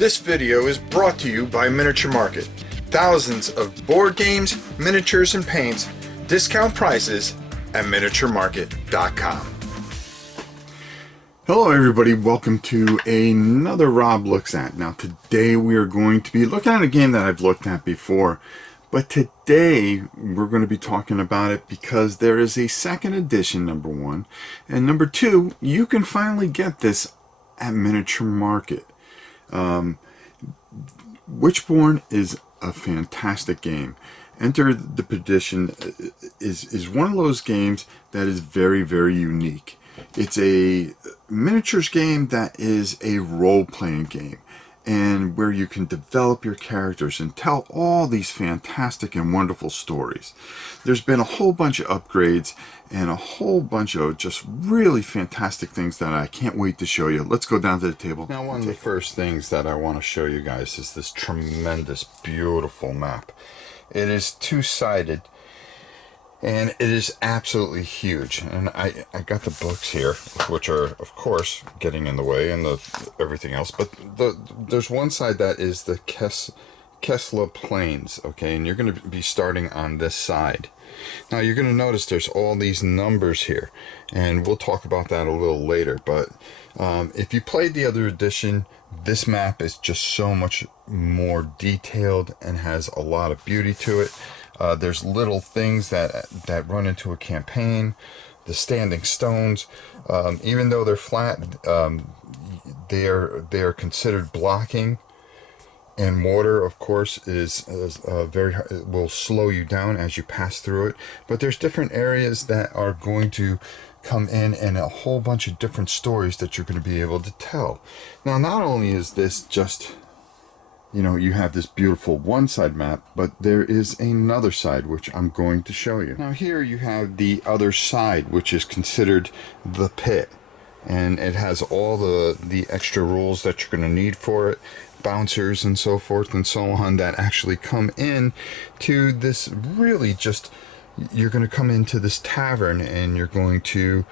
This video is brought to you by Miniature Market. Thousands of board games, miniatures, and paints, discount prices at miniaturemarket.com. Hello everybody, welcome to another Rob Looks At. Now today we are going to be looking at a game that I've looked at before, but today we're going to be talking about it because there is a second edition, number one, and number two, you can finally get this at Miniature Market. Witchborn is a fantastic game. Enter the Perdition is one of those games that is very, very unique. It's a miniatures game that is a role-playing game, and where you can develop your characters and tell all these fantastic and wonderful stories. There's been a whole bunch of upgrades and a whole bunch of just really fantastic things that I can't wait to show you. Let's go down to the table. Now, one of the first things that I want to show you guys is this tremendous, beautiful map. It is two-sided, and it is absolutely huge. And I got the books here, which are, of course, getting in the way and everything else. But there's one side that is the Kessler Plains, okay? And you're going to be starting on this side. Now, you're going to notice there's all these numbers here. And we'll talk about that a little later. But if you played the other edition, this map is just so much more detailed and has a lot of beauty to it. There's little things that run into a campaign. The standing stones, even though they're flat, they are considered blocking. And mortar, of course, is will slow you down as you pass through it. But there's different areas that are going to come in and a whole bunch of different stories that you're going to be able to tell. Now, not only is this just, you know, you have this beautiful one-side map, but there is another side which I'm going to show you. Now here you have the other side, which is considered the pit, and it has all the extra rules that you're going to need for it, bouncers and so forth and so on, that actually come in to this. Really just, you're going to come into this tavern and you're going to,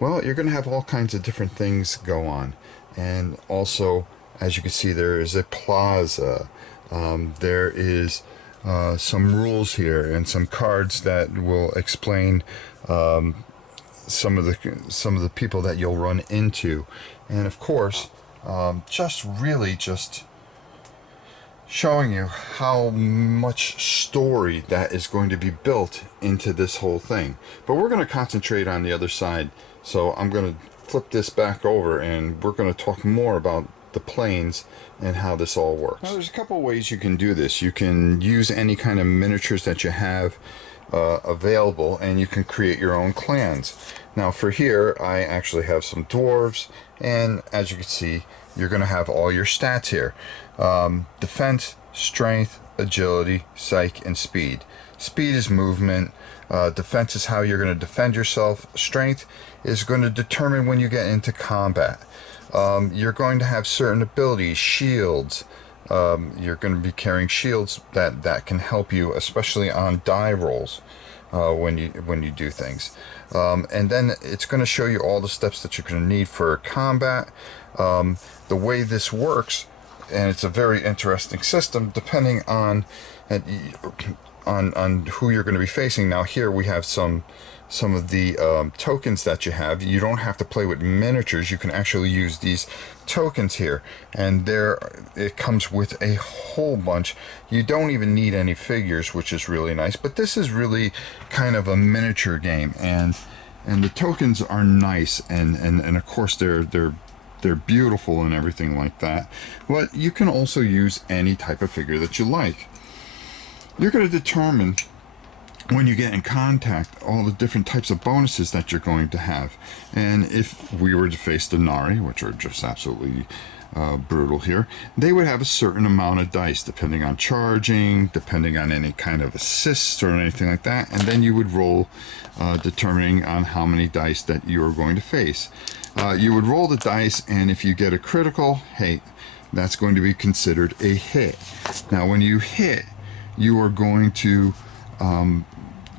well, you're going to have all kinds of different things go on. And also, as you can see, there is a plaza. There is some rules here and some cards that will explain some of the people that you'll run into, and of course, just showing you how much story that is going to be built into this whole thing. But we're going to concentrate on the other side, so I'm going to flip this back over and we're going to talk more about the planes and how this all works. Now, there's a couple of ways you can do this. You can use any kind of miniatures that you have available, and you can create your own clans. Now for here, I actually have some dwarves, and as you can see, you're going to have all your stats here. Defense, strength, agility, psych, and speed. Speed is movement. Defense is how you're going to defend yourself. Strength is going to determine when you get into combat. You're going to have certain abilities, shields. You're going to be carrying shields that can help you, especially on die rolls when you do things. And then it's going to show you all the steps that you're going to need for combat. The way this works, and it's a very interesting system, depending on who you're going to be facing. Now here we have some of the tokens that you have. You don't have to play with miniatures. You can actually use these tokens here, and there it comes with a whole bunch. You don't even need any figures, which is really nice. But this is really kind of a miniature game, and the tokens are nice, and of course they're beautiful and everything like that. But you can also use any type of figure that you like. You're going to determine, when you get in contact, all the different types of bonuses that you're going to have. And if we were to face the Nari, which are just absolutely brutal here, they would have a certain amount of dice, depending on charging, depending on any kind of assists or anything like that, and then you would roll, determining on how many dice that you are going to face. You would roll the dice, and if you get a critical, hey, that's going to be considered a hit. Now when you hit, you are going to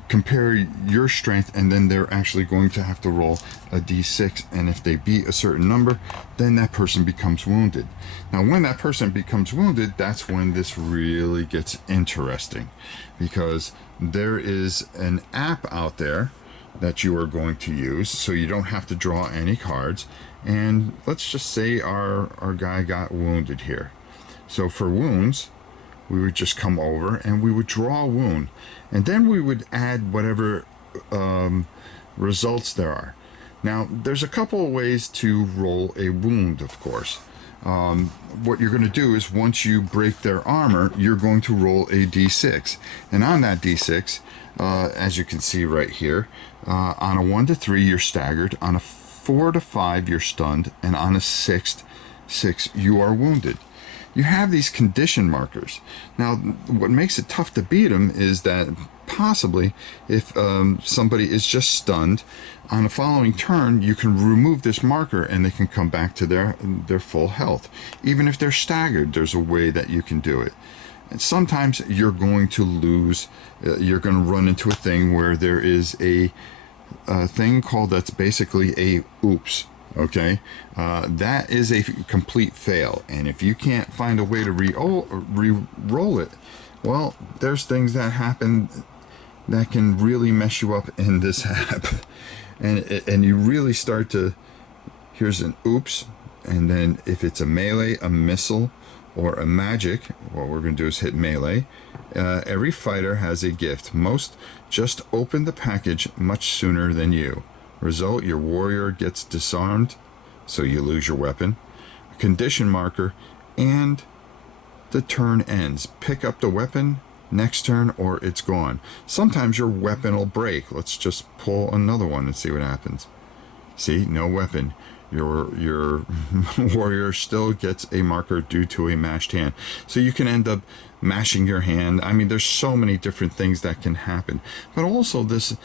compare your strength, and then they're actually going to have to roll a d6, and if they beat a certain number, then that person becomes wounded. Now when that person becomes wounded, that's when this really gets interesting, because there is an app out there that you are going to use, so you don't have to draw any cards. And let's just say our guy got wounded here. So for wounds, we would just come over and we would draw a wound, and then we would add whatever results there are. Now there's a couple of ways to roll a wound, of course. What you're going to do is, once you break their armor, you're going to roll a d6, and on that d6, as you can see right here, on a 1 to 3 you're staggered, on a 4 to 5 you're stunned, and on a 6 you are wounded. You have these condition markers. Now what makes it tough to beat them is that possibly if somebody is just stunned, on the following turn you can remove this marker and they can come back to their full health. Even if they're staggered, there's a way that you can do it. And sometimes you're going to lose, you're going to run into a thing where there is a thing called, that's basically a oops. Okay, that is a complete fail, and if you can't find a way to re-roll it, well, there's things that happen that can really mess you up in this app, and you really start to, here's an oops, and then if it's a melee, a missile, or a magic, what we're going to do is hit melee. Every fighter has a gift. Most just open the package much sooner than you. Result, your warrior gets disarmed, so you lose your weapon, a condition marker, and the turn ends. Pick up the weapon next turn or it's gone. Sometimes your weapon will break. Let's just pull another one and see what happens. See, no weapon. Your warrior still gets a marker due to a mashed hand. So you can end up mashing your hand. I mean, there's so many different things that can happen. But also this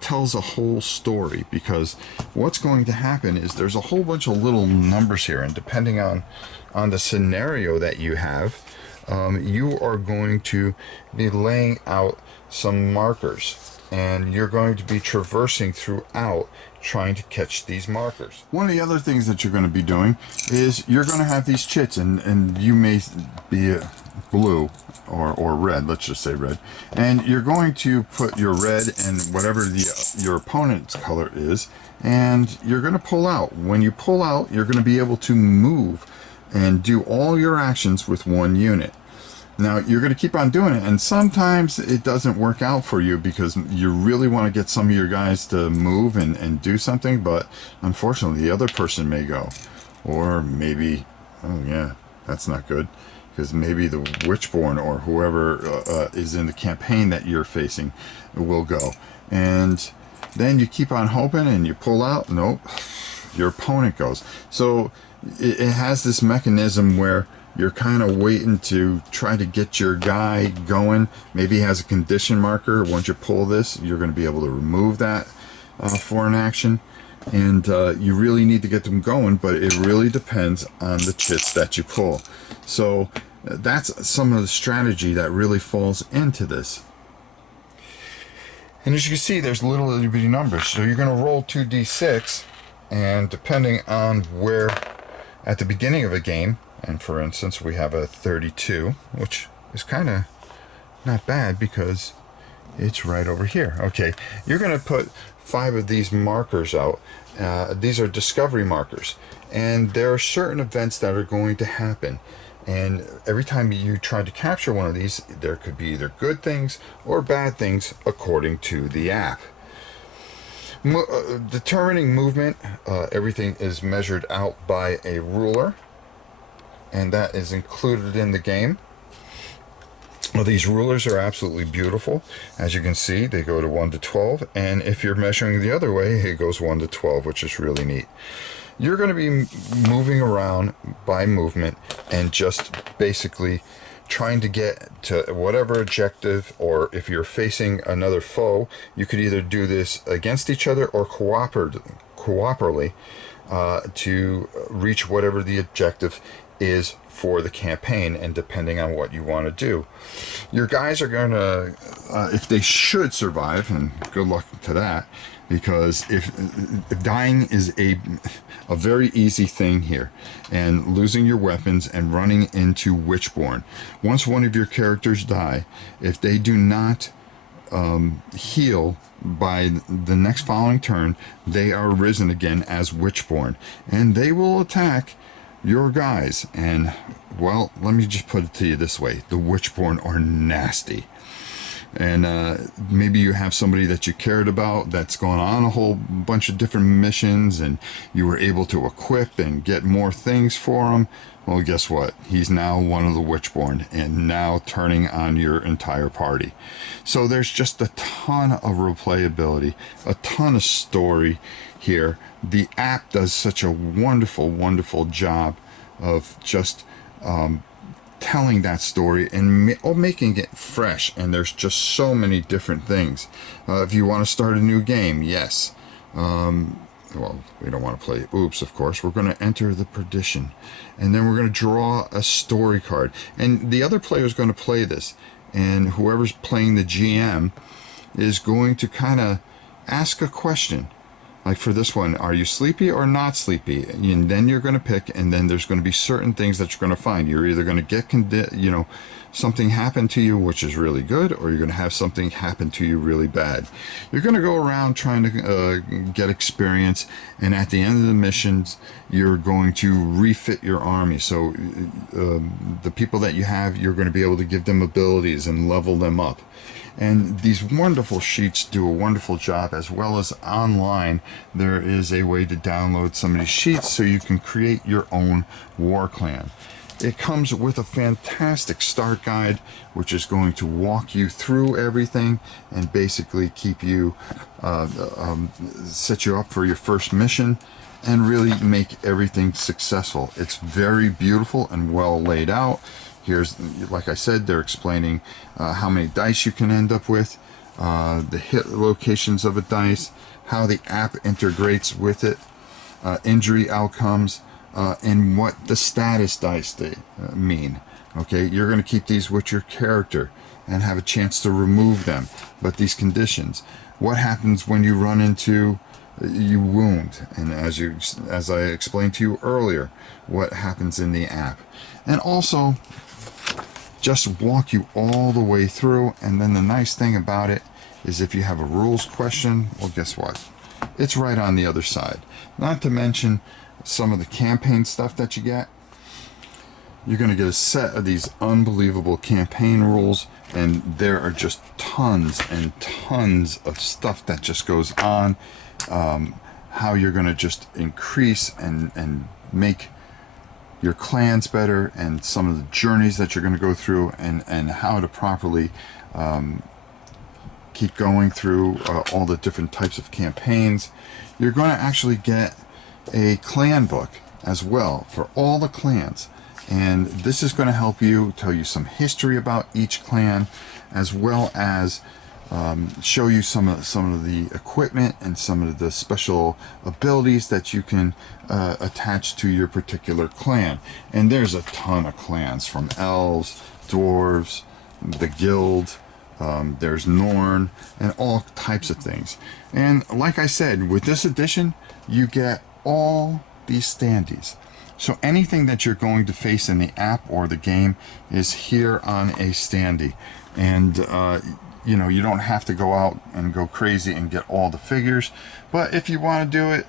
tells a whole story, because what's going to happen is there's a whole bunch of little numbers here, and depending on the scenario that you have, you are going to be laying out some markers, and you're going to be traversing throughout trying to catch these markers. One of the other things that you're going to be doing is you're going to have these chits, and you may be blue or red, let's just say red, and you're going to put your red and whatever your opponent's color is, and you're going to pull out. When you pull out, you're going to be able to move and do all your actions with one unit. Now you're going to keep on doing it, and sometimes it doesn't work out for you because you really want to get some of your guys to move and do something, but unfortunately the other person may go, or maybe, oh yeah, that's not good, because maybe the Witchborn or whoever is in the campaign that you're facing will go. And then you keep on hoping and you pull out, nope, your opponent goes. So it has this mechanism where you're kind of waiting to try to get your guy going. Maybe he has a condition marker. Once you pull this, you're going to be able to remove that for an action. And you really need to get them going, but it really depends on the chits that you pull. So that's some of the strategy that really falls into this. And as you can see, there's little itty bitty numbers. So you're going to roll 2d6, and depending on where at the beginning of a game, and for instance we have a 32, which is kind of not bad because it's right over here. Okay, you're going to put 5 of these markers out. These are discovery markers, and there are certain events that are going to happen, and every time you try to capture one of these, there could be either good things or bad things according to the app. Determining movement, everything is measured out by a ruler, and that is included in the game. Well, these rulers are absolutely beautiful. As you can see, they go to 1 to 12, and if you're measuring the other way, it goes 1 to 12, which is really neat. You're going to be moving around by movement and just basically trying to get to whatever objective, or if you're facing another foe, you could either do this against each other or cooperatively to reach whatever the objective is for the campaign, and depending on what you want to do. Your guys are going to, if they should survive, and good luck to that, because if dying is a very easy thing here, and losing your weapons and running into Witchborn. Once one of your characters die, if they do not heal by the next following turn, they are risen again as Witchborn, and they will attack your guys. And, well, let me just put it to you this way: the Witchborn are nasty. And maybe you have somebody that you cared about that's gone on a whole bunch of different missions, and you were able to equip and get more things for him. Well, guess what? He's now one of the Witchborn, and now turning on your entire party. So there's just a ton of replayability, a ton of story here. The app does such a wonderful, wonderful job of just telling that story and making it fresh. And there's just so many different things. If you want to start a new game, yes. Well, we don't want to play Oops, of course. We're going to enter the Perdition, and then we're going to draw a story card. And the other player is going to play this, and whoever's playing the GM is going to kind of ask a question. Like for this one, are you sleepy or not sleepy? And then you're going to pick, and then there's going to be certain things that you're going to find. You're either going to get, something happen to you, which is really good, or you're going to have something happen to you really bad. You're going to go around trying to get experience, and at the end of the missions, you're going to refit your army. So the people that you have, you're going to be able to give them abilities and level them up. And these wonderful sheets do a wonderful job, as well as online. There is a way to download some of these sheets so you can create your own war clan. It comes with a fantastic start guide, which is going to walk you through everything and basically keep you, set you up for your first mission and really make everything successful. It's very beautiful and well laid out. Here's, like I said, they're explaining how many dice you can end up with, the hit locations of a dice, how the app integrates with it, injury outcomes, and what the status dice they mean. Okay, you're going to keep these with your character and have a chance to remove them. But these conditions, what happens when you run into, you wound, and as I explained to you earlier, what happens in the app, and also just walk you all the way through. And then the nice thing about it is if you have a rules question, well, guess what? It's right on the other side. Not to mention some of the campaign stuff that you get. You're going to get a set of these unbelievable campaign rules, and there are just tons and tons of stuff that just goes on. How you're going to just increase and make your clans better, and some of the journeys that you're going to go through, and how to properly keep going through all the different types of campaigns. You're going to actually get a clan book as well for all the clans, and this is going to help you tell you some history about each clan, as well as show you some of the equipment and some of the special abilities that you can attach to your particular clan. And there's a ton of clans, from elves, dwarves, the guild, there's Norn, and all types of things. And like I said, with this edition, you get all these standees. So anything that you're going to face in the app or the game is here on a standee. And you don't have to go out and go crazy and get all the figures. But if you want to do it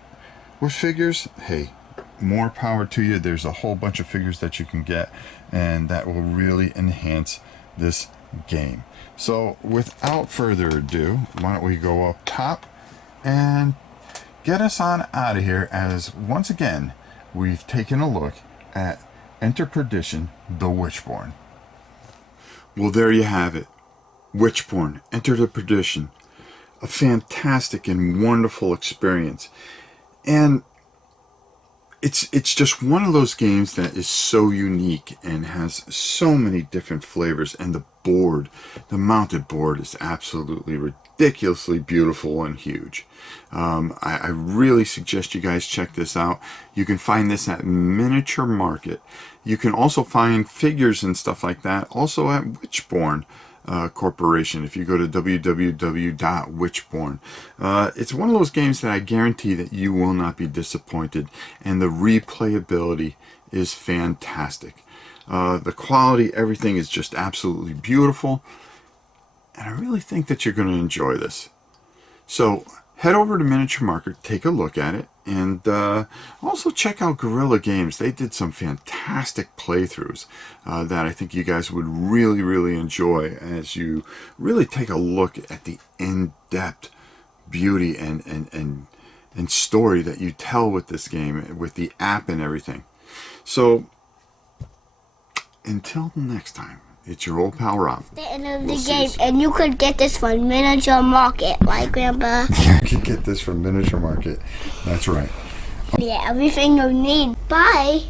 with figures, hey, more power to you. There's a whole bunch of figures that you can get, and that will really enhance this game. So without further ado, why don't we go up top and get us on out of here, as once again we've taken a look at Enter Perdition, the Witchborn. Well, there you have it. Witchborn, Enter the Perdition. A fantastic and wonderful experience. And it's just one of those games that is so unique and has so many different flavors. And the board, the mounted board is absolutely ridiculously beautiful and huge. I really suggest you guys check this out. You can find this at Miniature Market. You can also find figures and stuff like that also at Witchborn Corporation. If you go to www.witchborn, it's one of those games that I guarantee that you will not be disappointed, and the replayability is fantastic. The quality, everything is just absolutely beautiful, and I really think that you're going to enjoy this. So head over to Miniature Market, take a look at it, and also check out Guerrilla Games. They did some fantastic playthroughs that I think you guys would really, really enjoy as you really take a look at the in-depth beauty and story that you tell with this game, with the app and everything. So until next time, it's your old pal Rob. The end of the game, and you could get this from Miniature Market, right, Grandpa? You can get this from Miniature Market. That's right. Yeah, everything you need. Bye.